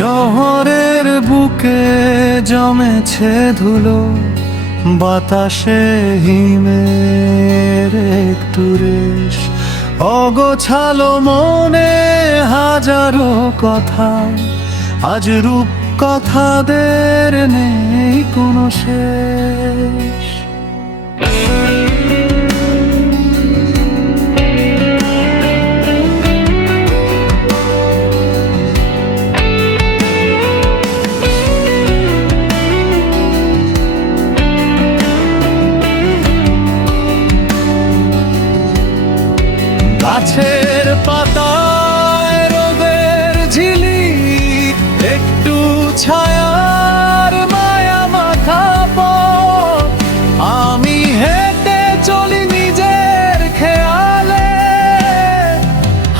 শহরের বুকে জমেছে ধুলো, বাতাসে হিমের একটু রেশ, অগোছালো মনে হাজারো কথা, আজ রূপ কথাদের নেই কোনো শেষ। গাছের পাতায় রোদের ঝিলিক, একটু ছায়ার মায়া মাখা পথ, আমি হেঁটে চলি নিজের খেয়ালে,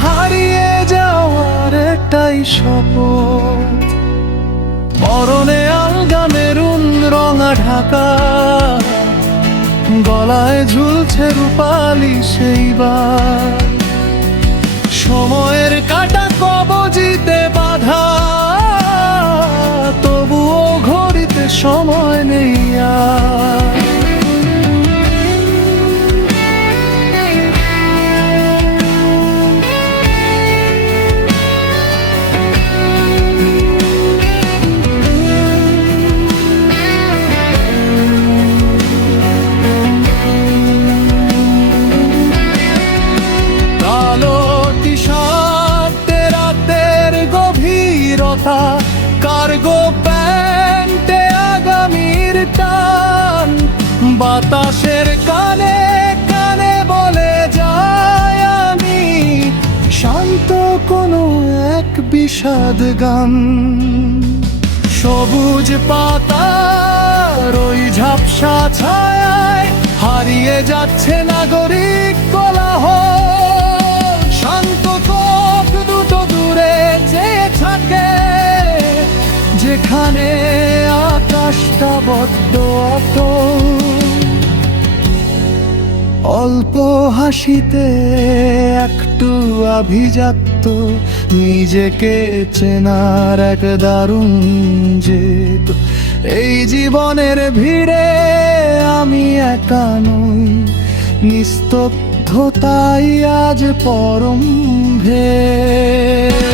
হারিয়ে যাওয়ার একটাই শপথ। পরনে আলগা মেরুন রঙা ঢাকা, গলায় ঝুলছে রূপালি সেইবার, সময়ের কাঁটা কবজিতে বাঁধা, তবুও ঘড়িতে সময় নেই আর। কার্গো প্যান্টে আগামীর টান, বাতাসের কানে কানে বলে যায় আমি, শান্ত কোনো এক বিষাদ গান। সবুজ পাতার ওই ঝাপসা ছায়ায় হারিয়ে যাচ্ছে নাগরিক কোলাহল, শান্ত চোখ দুটো দূরে চেয়ে থাকে, যেখানে আকাশটা বড্ড অটল। অল্প হাসিতে একটু আভিজাত্য, নিজেকে চেনার এক দারুণ জেদ। এই জীবনের ভিড়ে আমি একা নই, নিস্তব্ধতাই আজ পরম ভেদ।